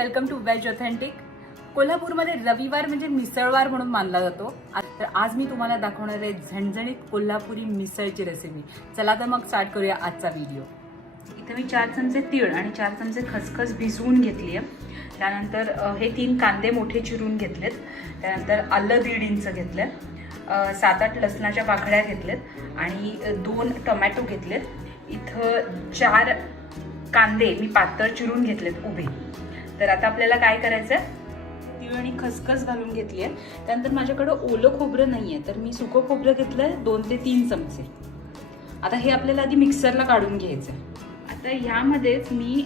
Welcome two ways authentic. कोल्हापूरमध्ये रविवार म्हणजे मिसळवार म्हणून मानला जातो. तर आज मी तुम्हाला दाखवणार आहे झणझणीत कोल्हापुरी मिसळची रेसिपी चला तर मग स्टार्ट करूया आजचा व्हिडिओ इथं मी चार चमचे तीळ आणि चार चमचे खसखस भिजवून घेतली आहे. त्यानंतर हे तीन कांदे मोठे चिरून घेतलेत. त्यानंतर आलं दीड इंच घेतलं सात आठ लसणाच्या पाकळ्या घेतल्यात आणि दोन टोमॅटो घेतलेत. इथं चार कांदे मी पातळ चिरून घेतलेत उभे. तर आता आपल्याला काय करायचं तीळ आणि खसखस घालून घेतली आहे त्यानंतर माझ्याकडं ओलं खोबरं नाही आहे तर मी सुकं खोबरं घेतलं आहे दोन ते तीन चमचे. आता हे आपल्याला आधी मिक्सरला काढून घ्यायचं आहे आता ह्यामध्येच मी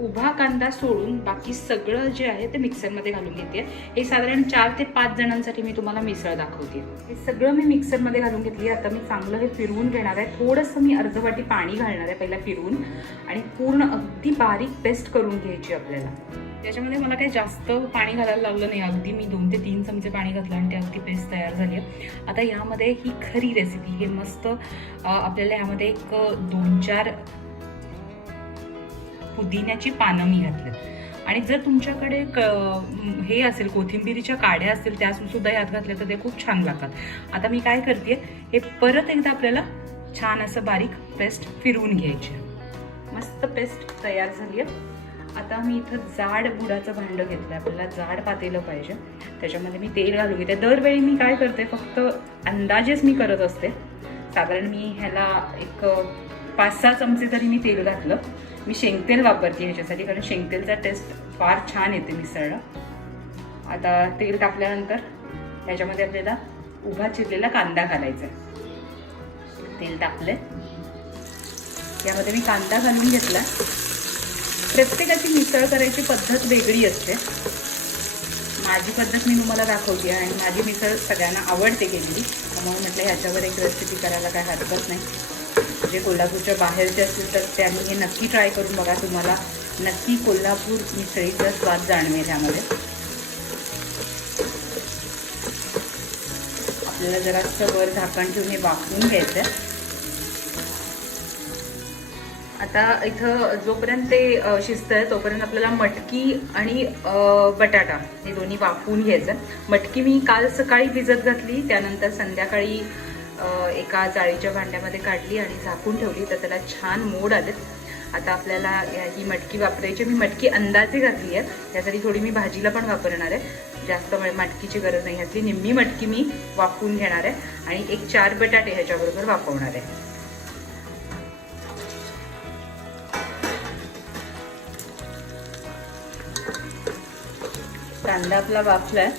उभा कांदा सोडून बाकी सगळं जे आहे ते मिक्सरमध्ये घालून घेते. हे साधारण चार ते पाच जणांसाठी मी तुम्हाला मिसळ दाखवते. हे सगळं मी मिक्सरमध्ये घालून घेतली आता मी चांगलं हे फिरवून घेणार आहे. थोडंसं मी अर्धवाटी पाणी घालणार आहे पहिला फिरवून आणि पूर्ण अगदी बारीक पेस्ट करून घ्यायची आपल्याला. त्याच्यामध्ये मला काही जास्त पाणी घालायला लागलं नाही. अगदी मी दोन ते तीन चमचे पाणी घातलं आणि ते अगदी पेस्ट तयार झाली आहे. आता यामध्ये ही खरी रेसिपी हे मस्त आपल्याला यामध्ये एक दोन चार पुदिन्याची पानं मी घातलेत. आणि जर तुमच्याकडे क हे असेल कोथिंबिरीच्या काड्या असतील त्या सुद्धा यात घातल्या तर ते खूप छान लागतात. आता मी काय करते हे परत एकदा आपल्याला छान असं बारीक पेस्ट फिरवून घ्यायची मस्त पेस्ट तयार झाली आहे. आता मी इथं जाड बुडाचं भांडं घेतलं आपल्याला जाड पातेलं पाहिजे. त्याच्यामध्ये मी तेल घालून घेते. दरवेळी मी काय करते फक्त अंदाजेच मी करत असते. साधारण मी ह्याला एक पाच सहा चमचे तरी मी तेल घातलं. मी शेंगतेल वापरते ह्याच्यासाठी कारण शेंगतेलचा टेस्ट फार छान येते मिसळला. आता तेल टाकल्यानंतर त्याच्यामध्ये आपल्याला उभा चिरलेला कांदा घालायचा आहे. तेल टाकले यामध्ये मी कांदा घालून घेतला. प्रत्येकाची मिसळ करायची पद्धत वेगळी असते. माझी पद्धत मी तुम्हाला दाखवते आणि माझी मिसळ सगळ्यांना आवडते केलेली. त्यामुळे म्हटलं ह्याच्यावर एक रेसिपी करायला काय हरकत नाही. जे कोल्हापूरच्या बाहेरचे असतील तर त्यांनी हे नक्की ट्राय करून बघा तुम्हाला. नक्की कोल्हापूर मिसळीचा स्वाद जाणवेल ह्यामध्ये आपल्याला जरासं वर झाकण ठेवून हे वाफवून घ्यायचं आहे आता इथं जोपर्यंत ते अ, आहे तोपर्यंत आपल्याला मटकी आणि बटाटा हे दोन्ही वाफवून घ्यायचं मटकी मी काल सकाळी भिजत घातली त्यानंतर संध्याकाळी एका जाळीच्या भांड्यामध्ये काढली आणि झाकून ठेवली तर त्याला छान मोड आलेत आता आपल्याला ही मटकी वापरायची मी मटकी अंदाजे घातली आहे. त्यासाठी थोडी मी भाजीला पण वापरणार आहे. जास्त मटकीची गरज नाही घातली निम्मी मटकी मी वाफवून घेणार आहे आणि एक चार बटाटे ह्याच्याबरोबर वापरणार आहे. कांदा आपला वाफलाय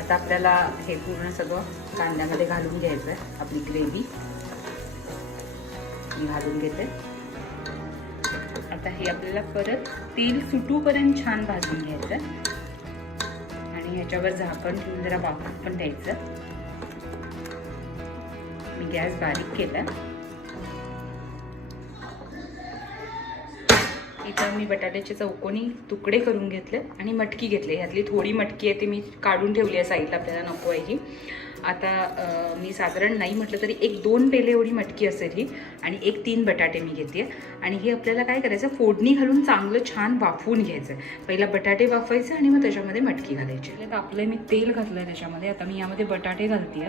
आता आपल्याला हे पूर्ण सगळं कांद्यामध्ये घालून घ्यायचं आहे आपली ग्रेव्ही. मी घालून घेते. आता हे आपल्याला परत तेल सुटूपर्यंत छान भाजून घ्यायचं आहे आणि ह्याच्यावर झाकण ठेवून जरा वाफत पण द्यायचं. मी गॅस बारीक केला इथं मी बटाट्याचे चौकोनी तुकडे करून घेतले आणि मटकी घेतली. ह्यातली थोडी मटकी आहे ती मी काढून ठेवली आहे साईडला आपल्याला नको आहे ही. आता मी साधारण नाही म्हटलं तरी एक दोन पेले एवढी मटकी असेल ही आणि एक तीन बटाटे मी घेते. आणि हे आपल्याला काय करायचं फोडणी घालून चांगलं छान वाफवून घ्यायचं पहिला बटाटे वाफवायचे आणि मग त्याच्यामध्ये मटकी घालायची. आपलं मी तेल घातलं आहे त्याच्यामध्ये. आता मी यामध्ये बटाटे घालते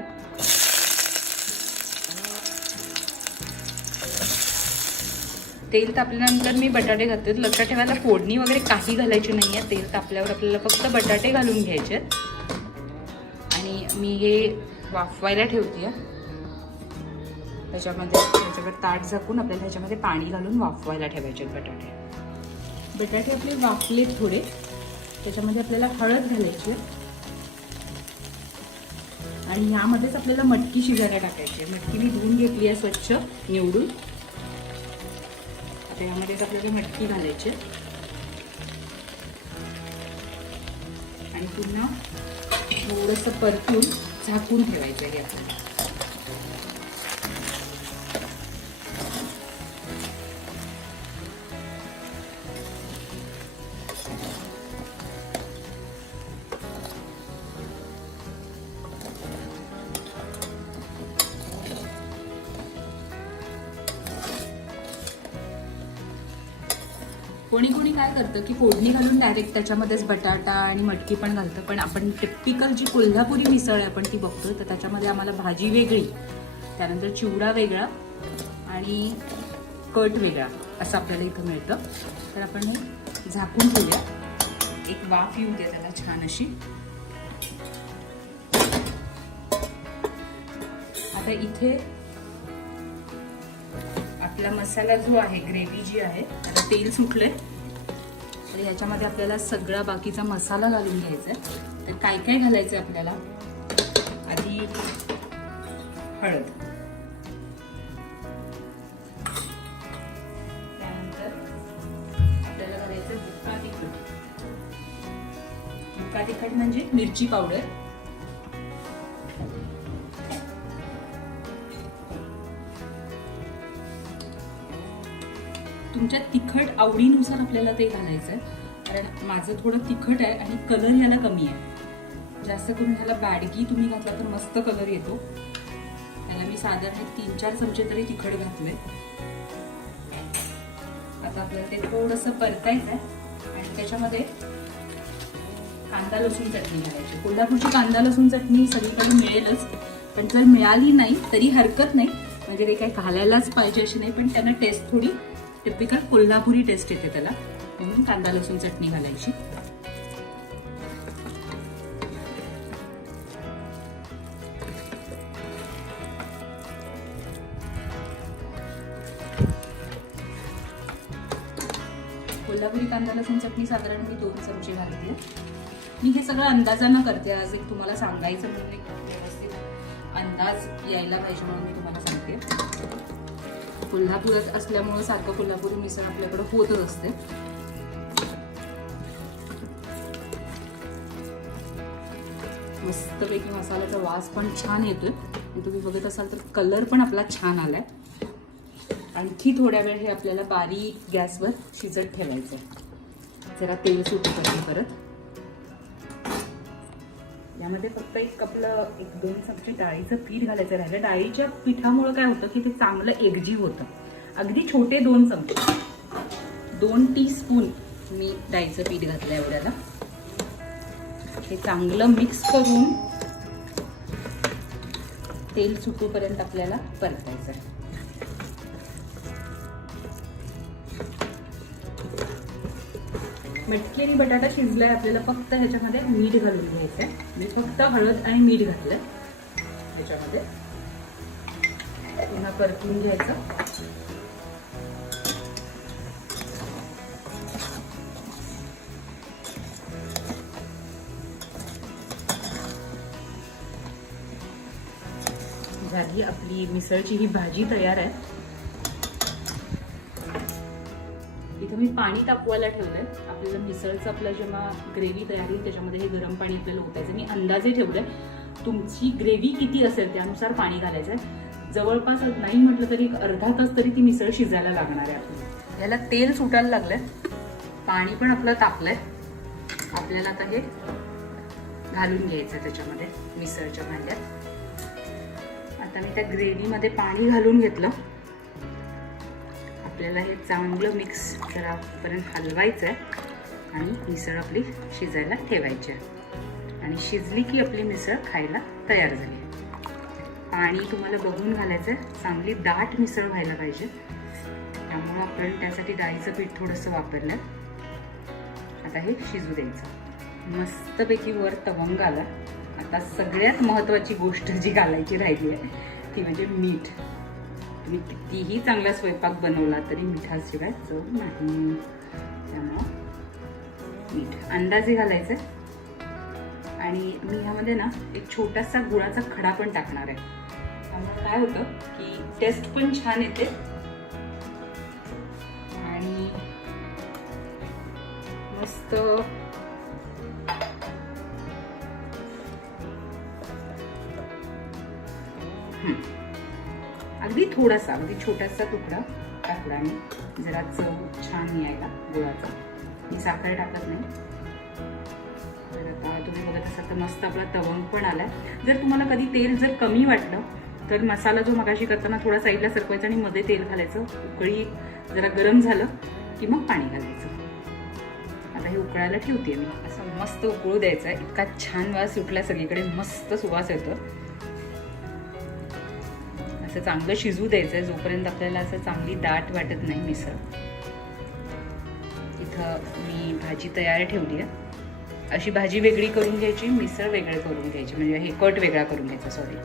तेल तापल्यानंतर मी बटाटे घालते लक्षात ठेवायला फोडणी वगैरे काही घालायची नाही आहे तेल तापल्यावर आपल्याला फक्त बटाटे घालून घ्यायचे आहेत. आणि मी हे वाफवायला ठेवते त्याच्यामध्ये त्याच्यावर ताट झाकून आपल्याला ह्याच्यामध्ये पाणी घालून वाफवायला ठेवायचे आहेत बटाटे. बटाटे आपले वाफले थोडे. त्याच्यामध्ये आपल्याला हळद घालायची आणि ह्यामध्येच आपल्याला मटकी शिजायला टाकायची आहे. मटकी मी धुवून घेतली आहे स्वच्छ निवडून. आता यामध्येच आपल्याला मटकी घालायची आहे. आणि पुन्हा थोडंसं परतून झाकून ठेवायचं आहे आपल्याला कोणी कोणी काय करतं की फोडणी घालून डायरेक्ट त्याच्यामध्येच बटाटा आणि मटकी पण घालतं. पण आपण टिपिकल जी कोल्हापुरी मिसळ आहे आपण ती बघतो तर त्याच्यामध्ये आम्हाला भाजी वेगळी त्यानंतर चिवडा वेगळा आणि कट वेगळा असं आपल्याला इथं मिळतं. तर आपण झाकून ठेवूया. एक वाफ येऊ दे त्याला छान अशी. आता इथे आपला मसाला जो आहे ग्रेव्ही जी आहे आता तेल सुटलंय. तर ह्याच्यामध्ये आपल्याला सगळा बाकीचा मसाला घालून घ्यायचा आहे तर काय काय घालायचं आहे आपल्याला? आधी हळद. त्यानंतर आपल्याला घालायचं बुक्का तिखट. बुक्का तिखट म्हणजे मिरची पावडर. तुमच्या तिखट आवडीनुसार आपल्याला ते घालायचं आहे कारण माझं थोडं तिखट आहे आणि कलर ह्याला कमी आहे. जास्त करून ह्याला बॅडगी तुम्ही घातला तर मस्त कलर येतो. त्याला मी साधारण एक तीन चार चमचे तरी तिखट घातलंय. आता आपल्याला ते थोडंसं परतायचं आहे आणि त्याच्यामध्ये कांदा लसूण चटणी घालायची. कोल्हापूरची कांदा लसूण चटणी सगळीकडे मिळेलच. पण जर मिळाली नाही तरी हरकत नाही. म्हणजे ते काय घालायलाच पाहिजे अशी नाही पण त्यांना टेस्ट थोडी टिपिकल कोल्हापुरी टेस्ट येते त्याला. म्हणून कांदा लसूण चटणी घालायची. कोल्हापुरी कांदा लसूण चटणी साधारण मी दोन चमचे घालते. मी हे सगळं अंदाजानं करते. आज एक तुम्हाला सांगायचं म्हणून एक व्यवस्थित अंदाज यायला पाहिजे म्हणून मी तुम्हाला सांगते. कोल्हापुरात असल्यामुळं सारखं कोल्हापुरी मिसळ आपल्याकडे होतच असते. मस्तपैकी मसाल्याचा वास पण छान येतोय. आणि तुम्ही बघत असाल तर कलर पण आपला छान आलाय. आणखी थोड्या वेळ हे आपल्याला बारीक गॅसवर शिजत ठेवायचं आहे जरा तेल सुटेपर्यंत परत. यामध्ये फक्त एक आपलं एक दोन चमचे डाळीचं पीठ घालायचं राहिलं. डाळीच्या पिठामुळं काय होतं की ते चांगलं एकजीव होतं. अगदी छोटे दोन चमचे. दोन टी स्पून मी डाळीचं पीठ घातलं एवढ्याला. हे चांगलं मिक्स करून तेल सुटूपर्यंत आपल्याला परतायचं आहे. मेटली आणि बटाटा शिजलाय आपल्याला फक्त ह्याच्यामध्ये मीठ घालून घ्यायचं आहे म्हणजे मी फक्त हळद आणि मीठ घातलं ह्याच्यामध्ये. पुन्हा परतून घ्यायचं. झाली आपली मिसळची ही भाजी तयार आहे. इथं मी पाणी तापवायला ठेवलं आहे आपलं आपल्याला मिसळचं आपलं जेव्हा ग्रेव्ही तयार होईल त्याच्यामध्ये हे गरम पाणी आपल्याला ओतायचं. मी अंदाजे ठेवलं आहे तुमची ग्रेव्ही किती असेल त्यानुसार पाणी घालायचं आहे जवळपास नाही म्हटलं तरी एक अर्धा तास तरी ती मिसळ शिजायला लागणार आहे आपली. याला तेल सुटायला लागलं आहे पाणी पण आपलं तापलं आहे आपल्याला आता हे घालून घ्यायचं त्याच्यामध्ये मिसळच्या भांड्यात. आता मी त्या ग्रेव्हीमध्ये पाणी घालून घेतलं. आपल्याला हे चांगलं मिक्स करापर्यंत हलवायचं आहे आणि मिसळ आपली शिजायला ठेवायची आहे. आणि शिजली की आपली मिसळ खायला तयार झाली पाणी तुम्हाला बघून घालायचं आहे. चांगली दाट मिसळ व्हायला पाहिजे. त्यामुळं आपण त्यासाठी डाळीचं पीठ थोडंसं वापरलं. आता हे शिजू द्यायचं. मस्तपैकी वर तवंग आला. आता सगळ्यात महत्त्वाची गोष्ट जी घालायची राहिली आहे ती म्हणजे मीठ. तुम्ही कितीही चांगला स्वयंपाक बनवला तरी मिठाशिवाय चव नाही. त्यामुळं मीठ. अंदाजे घालायचं आणि मी ह्यामध्ये ना एक छोटासा गुळाचा खडा पण टाकणार आहे. त्यामुळे काय होतं की टेस्ट पण छान येते. आणि मस्त हं. अगदी थोडासा अगदी छोटासा तुकडा टाकला आणि जरा चव छान यायला गुळाचा. मी साखर टाकत नाही. तर आता तुम्ही बघत असाल तर मस्त आपला तवंग पण आलाय. जर तुम्हाला कधी तेल जर कमी वाटलं तर मसाला जो मगाशी करताना थोडा साईडला सरकवायचा आणि मध्ये तेल घालायचं उकळी जरा गरम झालं की मग पाणी घालायचं. आता हे उकळायला ठेवते मी. असं मस्त उकळू द्यायचं. इतका छान वास सुटला सगळीकडे. मस्त सुवास येतो असं चांगलं शिजू द्यायचं आहे जोपर्यंत आपल्याला असं चांगली दाट वाटत नाही मिसळ. इथं मी भाजी तयार ठेवली आहे. अशी भाजी वेगळी करून घ्यायची मिसळ वेगळं करून घ्यायची म्हणजे हे कट वेगळा करून घ्यायचा सॉरी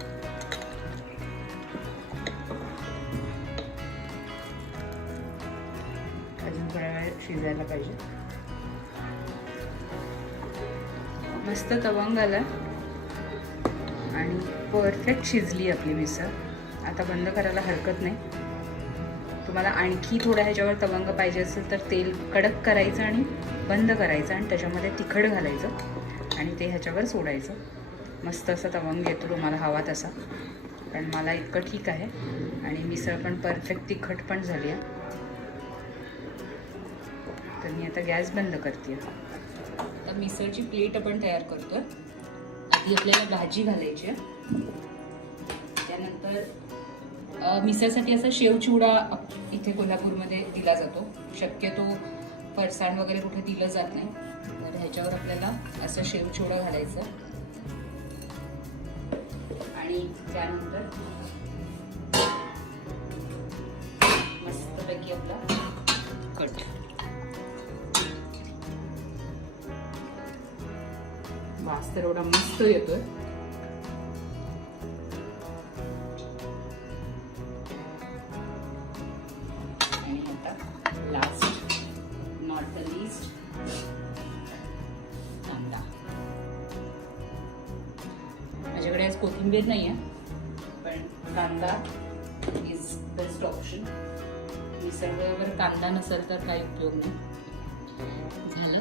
अजून थोडा वेळ शिजायला पाहिजे. मस्त तवंग आला. आणि परफेक्ट शिजली आपली मिसळ. आता बंद करायला हरकत नाही. तुम्हाला आणखी थोडं ह्याच्यावर तवंग पाहिजे असेल तर तेल कडक करायचं आणि बंद करायचं आणि त्याच्यामध्ये तिखट घालायचं आणि ते ह्याच्यावर सोडायचं. मस्त असं तवंग येतो तुम्हाला हवा तसा. पण मला इतकं ठीक आहे. आणि मिसळ पण परफेक्ट तिखट पण झाली आहे. तर मी आता गॅस बंद करते. आता मिसळची प्लेट आपण तयार करतो आधी आपल्याला भाजी घालायची आहे. त्यानंतर मिसळसाठी असा शेव चिवडा आप- इथे कोल्हापूरमध्ये दिला जातो. शक्यतो फरसाण वगैरे कुठे दिलं जात नाही. तर ह्याच्यावर आपल्याला असं शेव चिवडा घालायचं. आणि त्यानंतर मस्तपैकी आपला कट. वास तर एवढा मस्त येतोय. आता लास्ट नॉट द लिस्ट कांदा. माझ्याकडे आज कोथिंबीर नाही आहे पण कांदा इज बेस्ट ऑप्शन निसर्गावर कांदा नसेल तर काही उपयोग नाही. झालं.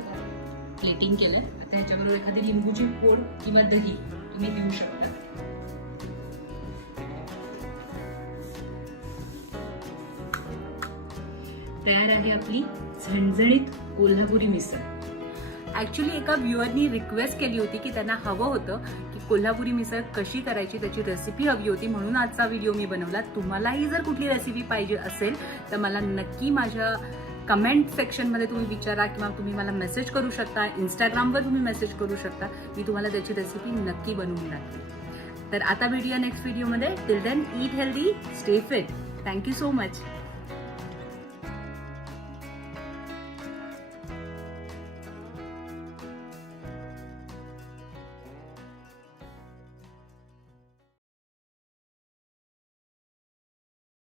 प्लेटिंग केलंय. आता ह्याच्याबरोबर एखादी लिंबूची फोड किंवा दही तुम्ही देऊ शकता. तयार आहे आपली झणझणीत कोल्हापुरी मिसळ. ॲक्च्युली एका व्ह्युअरनी रिक्वेस्ट केली होती की त्यांना हवं होतं की कोल्हापुरी मिसळ कशी करायची त्याची रेसिपी हवी होती. म्हणून आजचा व्हिडिओ मी बनवला. तुम्हालाही जर कुठली रेसिपी पाहिजे असेल तर मला नक्की माझ्या कमेंट सेक्शनमध्ये तुम्ही विचारा किंवा तुम्ही मला मेसेज करू शकता. इंस्टाग्रामवर तुम्ही मेसेज करू शकता. मी तुम्हाला त्याची रेसिपी नक्की बनवून टाकते तर आता भेटूया नेक्स्ट व्हिडिओमध्ये till then eat healthy stay fit thank you so much